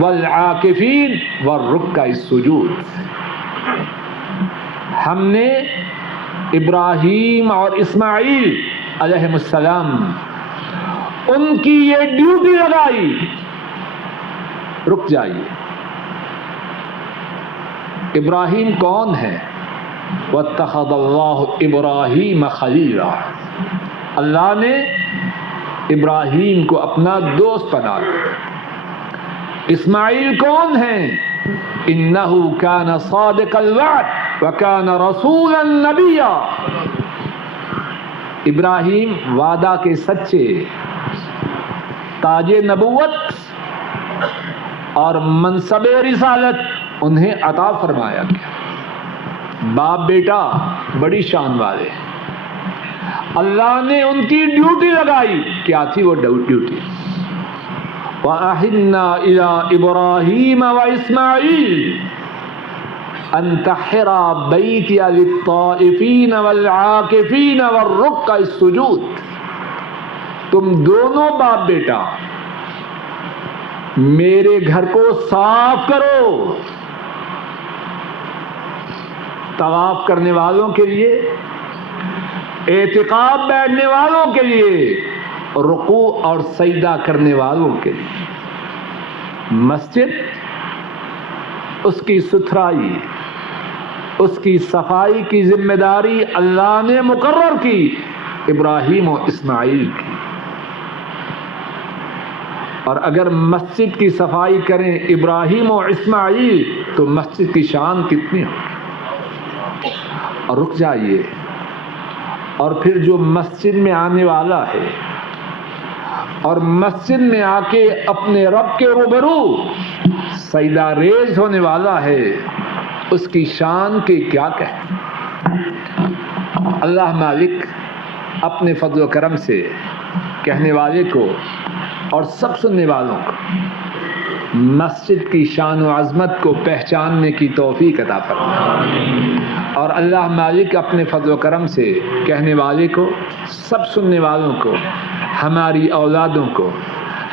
وَالْعَاكِفِينَ وَالرُّكَّعِ السُّجُودِ۔ ہم نے ابراہیم اور اسماعیل علیہ السلام ان کی یہ ڈیوٹی لگائی، رک جائیے۔ ابراہیم کون ہے؟ وَاتَّخَذَ اللَّهُ إِبْرَاهِيمَ خَلِيلًا، اللہ نے ابراہیم کو اپنا دوست بنایا۔ اسماعیل کون ہیں؟ إِنَّهُ كَانَ صَادِقَ الْوَعْدِ وَكَانَ رَسُولًا نَبِيًّا۔ ابراہیم وعدہ کے سچے، تاج نبوت اور منصب رسالت انہیں عطا فرمایا گیا۔ باپ بیٹا بڑی شان والے، اللہ نے ان کی ڈیوٹی لگائی۔ کیا تھی وہ ڈیوٹی؟ وَأَحِدْنَا إِلَىٰ إِبْرَاهِيمَ وَإِسْمَاعِيلَ أَن طَهِّرَا بَيْتِيَ لِلطَّائِفِينَ وَالْعَاكِفِينَ وَالرُّكَّعِ السُّجُودِ۔ تم دونوں باپ بیٹا میرے گھر کو صاف کرو، طواف کرنے والوں کے لیے، اعتکاف بیٹھنے والوں کے لیے، رکوع اور سجدہ کرنے والوں کے لیے۔ مسجد، اس کی ستھرائی، اس کی صفائی کی ذمہ داری اللہ نے مقرر کی ابراہیم و اسماعیل کی۔ اور اگر مسجد کی صفائی کریں ابراہیم و اسماعیل تو مسجد کی شان کتنی ہو۔ اور رک جائیے، اور پھر جو مسجد میں آنے والا ہے اور مسجد میں آ کے اپنے رب کے روبرو سجدہ ریز ہونے والا ہے، اس کی شان کے کیا کہیں۔ اللہ مالک اپنے فضل و کرم سے کہنے والے کو اور سب سننے والوں کو مسجد کی شان و عظمت کو پہچاننے کی توفیق عطا فرمائے، اور اللہ مالک اپنے فضل و کرم سے کہنے والے کو، سب سننے والوں کو، ہماری اولادوں کو،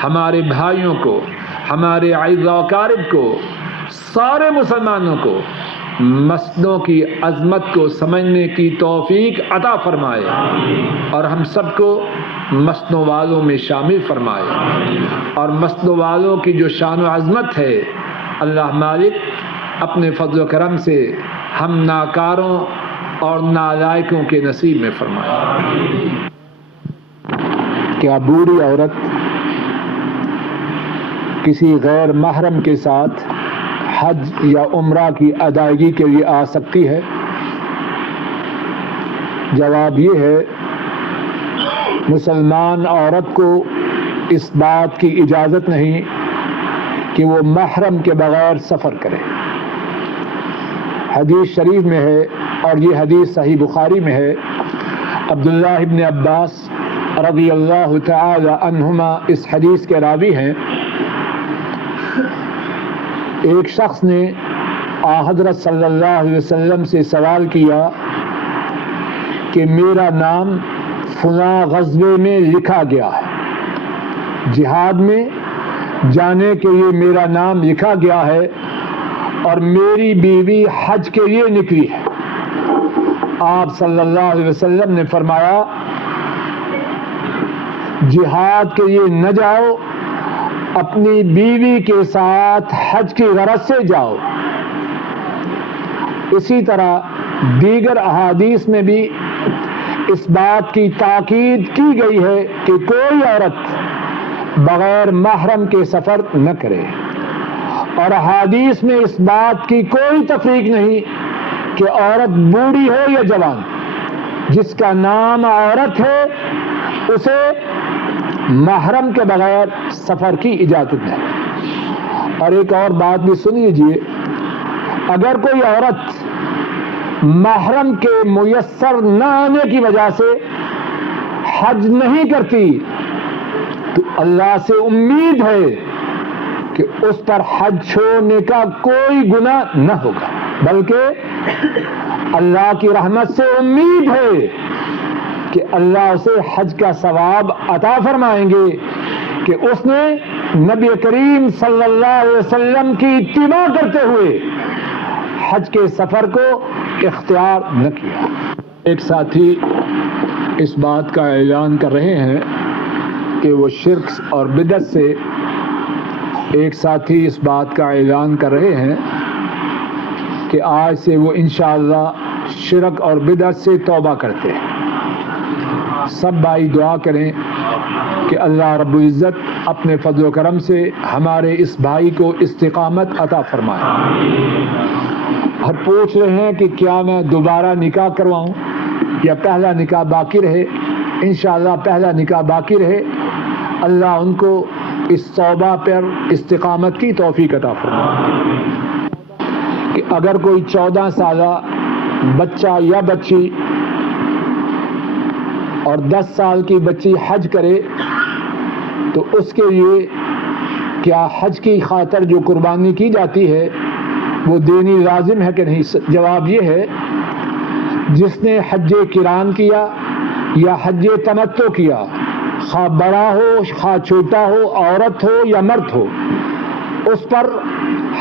ہمارے بھائیوں کو، ہمارے اعزاء و اقارب کو، سارے مسلمانوں کو مسجدوں کی عظمت کو سمجھنے کی توفیق عطا فرمائے، اور ہم سب کو مسجدوں والوں میں شامل فرمائے۔ اور مسجدوں والوں کی جو شان و عظمت ہے، اللہ مالک اپنے فضل و کرم سے ہم ناکاروں اور نالائقوں کے نصیب میں فرمائے۔ کیا بوڑھی عورت کسی غیر محرم کے ساتھ حج یا عمرہ کی ادائیگی کے لیے آ سکتی ہے؟ جواب یہ ہے، مسلمان عورت کو اس بات کی اجازت نہیں کہ وہ محرم کے بغیر سفر کرے۔ حدیث شریف میں ہے، اور یہ حدیث صحیح بخاری میں ہے، عبداللہ ابن عباس رضی اللہ تعالی عنہما اس حدیث کے راوی ہیں۔ ایک شخص نے حضرت صلی اللہ علیہ وسلم سے سوال کیا کہ میرا نام فلاں غزوے میں لکھا گیا ہے، جہاد میں جانے کہ یہ میرا نام لکھا گیا ہے اور میری بیوی حج کے لیے نکلی ہے۔ آپ صلی اللہ علیہ وسلم نے فرمایا جہاد کے لیے نہ جاؤ، اپنی بیوی کے ساتھ حج کی غرض سے جاؤ۔ اسی طرح دیگر احادیث میں بھی اس بات کی تاکید کی گئی ہے کہ کوئی عورت بغیر محرم کے سفر نہ کرے، اور احادیث میں اس بات کی کوئی تفریق نہیں کہ عورت بوڑھی ہو یا جوان، جس کا نام عورت ہے اسے محرم کے بغیر سفر کی اجازت ہے۔ اور ایک اور بات بھی سن لیجیے، اگر کوئی عورت محرم کے میسر نہ آنے کی وجہ سے حج نہیں کرتی تو اللہ سے امید ہے کہ اس پر حج چھوڑنے کا کوئی گناہ نہ ہوگا، بلکہ اللہ کی رحمت سے امید ہے کہ اللہ اسے حج کا ثواب عطا فرمائیں گے کہ اس نے نبی کریم صلی اللہ علیہ وسلم کی اتباع کرتے ہوئے حج کے سفر کو اختیار نہ کیا۔ ایک ساتھی اس بات کا اعلان کر رہے ہیں کہ وہ شرک اور بدعت سے اس بات کا اعلان کر رہے ہیں کہ آج سے وہ انشاءاللہ شرک اور بدعت سے توبہ کرتے ہیں۔ سب بھائی دعا کریں کہ اللہ رب العزت اپنے فضل و کرم سے ہمارے اس بھائی کو استقامت عطا فرمائے۔ اور پوچھ رہے ہیں کہ کیا میں دوبارہ نکاح کرواؤں یا پہلا نکاح باقی رہے؟ انشاءاللہ پہلا نکاح باقی رہے، اللہ ان کو اس توبہ پر استقامت کی توفیق عطا فرمائے۔ کہ اگر کوئی 14 سالہ بچہ یا بچی اور 10 سال کی بچی حج کرے تو اس کے لیے کیا حج کی خاطر جو قربانی کی جاتی ہے وہ دینی لازم ہے کہ نہیں؟ جواب یہ ہے جس نے حج قران کیا یا حج تمتع کیا، خواہ بڑا ہو خواہ چھوٹا ہو، عورت ہو یا مرد ہو، اس پر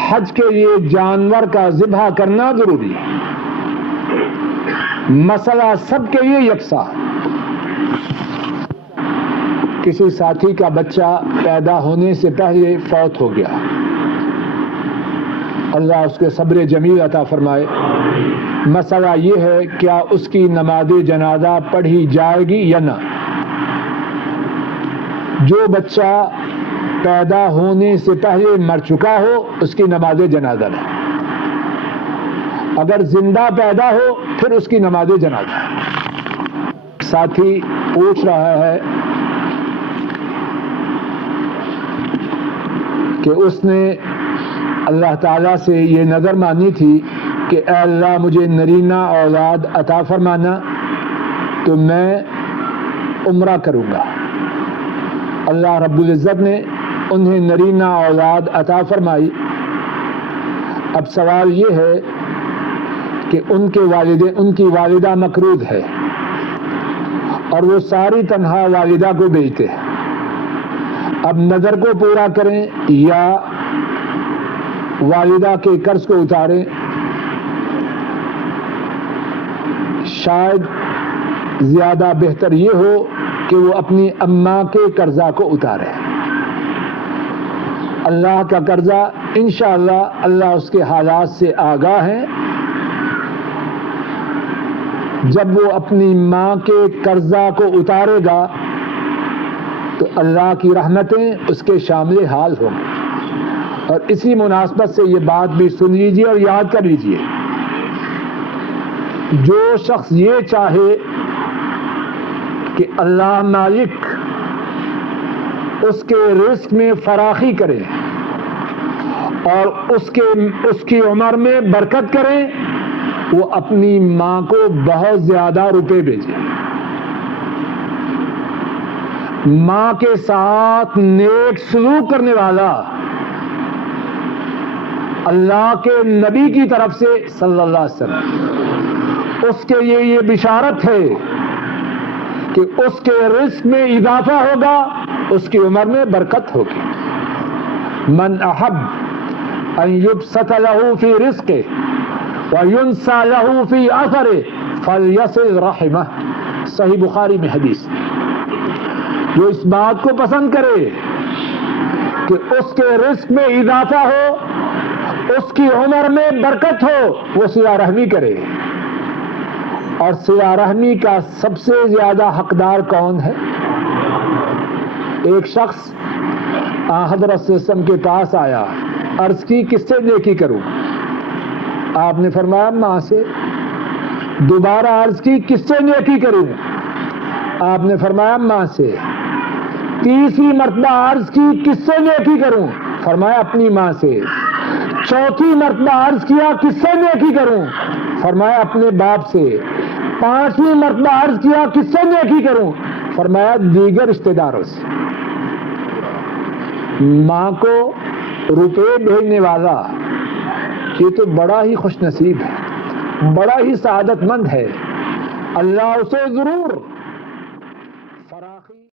حج کے لیے جانور کا ذبح کرنا ضروری ہے۔ مسئلہ سب کے لیے یکساں۔ کسی ساتھی کا بچہ پیدا ہونے سے پہلے فوت ہو گیا، اللہ اس کے صبر جمیل عطا فرمائے۔ مسئلہ یہ ہے کیا اس کی نماز جنازہ پڑھی جائے گی یا نہ؟ جو بچہ پیدا ہونے سے پہلے مر چکا ہو اس کی نماز جنازہ نہیں، اگر زندہ پیدا ہو پھر اس کی نماز جنازہ۔ ساتھی پوچھ رہا ہے کہ اس نے اللہ تعالیٰ سے یہ نظر مانی تھی کہ اے اللہ مجھے نرینہ اولاد عطا فرمانا تو میں عمرہ کروں گا۔ اللہ رب العزت نے انہیں نرینہ اولاد عطا فرمائی۔ اب سوال یہ ہے کہ ان کی والدہ مقروض ہے اور وہ ساری تنہا والدہ کو بیچتے ہیں، اب نظر کو پورا کریں یا والدہ کے قرض کو اتاریں؟ شاید زیادہ بہتر یہ ہو کہ وہ اپنی اماں کے قرضہ کو اتارے۔ اللہ کا قرضہ انشاءاللہ اللہ اس کے حالات سے آگاہ ہے، جب وہ اپنی ماں کے قرضہ کو اتارے گا تو اللہ کی رحمتیں اس کے شامل حال ہوں گی۔ اور اسی مناسبت سے یہ بات بھی سن لیجیے اور یاد کر لیجیے، جو شخص یہ چاہے کہ اللہ مالک اس کے رزق میں فراخی کرے اور اس کی عمر میں برکت کرے، وہ اپنی ماں کو بہت زیادہ روپے بھیجے۔ ماں کے ساتھ نیک سلوک کرنے والا اللہ کے نبی کی طرف سے صلی اللہ علیہ وسلم، اس کے لیے یہ بشارت ہے کہ اس کے رزق میں اضافہ ہوگا، اس کی عمر میں برکت ہوگی۔ من احب ان یبسط له فی رزقه وینسى له فی اثره فلیصل رحمہ. صحیح بخاری میں حدیث. جو اس بات کو پسند کرے کہ اس کے رزق میں اضافہ ہو، اس کی عمر میں برکت ہو، وہ صلہ رحمی کرے. اور صلہ رحمی کا سب سے زیادہ حقدار کون ہے؟ ایک شخص حضرت صلی اللہ علیہ وسلم کے پاس آیا، عرض کی کس سے نیکی کروں؟ آپ نے فرمایا ماں سے. دوبارہ عرض کی کس سے نیکی کروں؟ آپ نے فرمایا ماں سے. تیسری مرتبہ عرض کی کس سے نیکی کروں؟ فرمایا اپنی ماں سے. چوتھی مرتبہ عرض کیا کس سے نیکی کروں؟ فرمایا اپنے باپ سے. پانچویں مرتبہ عرض کیا کس سے نیکی کروں؟ فرمایا دیگر رشتہ داروں سے. ماں کو روپے بھیجنے والا یہ تو بڑا ہی خوش نصیب ہے، بڑا ہی سعادت مند ہے. اللہ اسے ضرور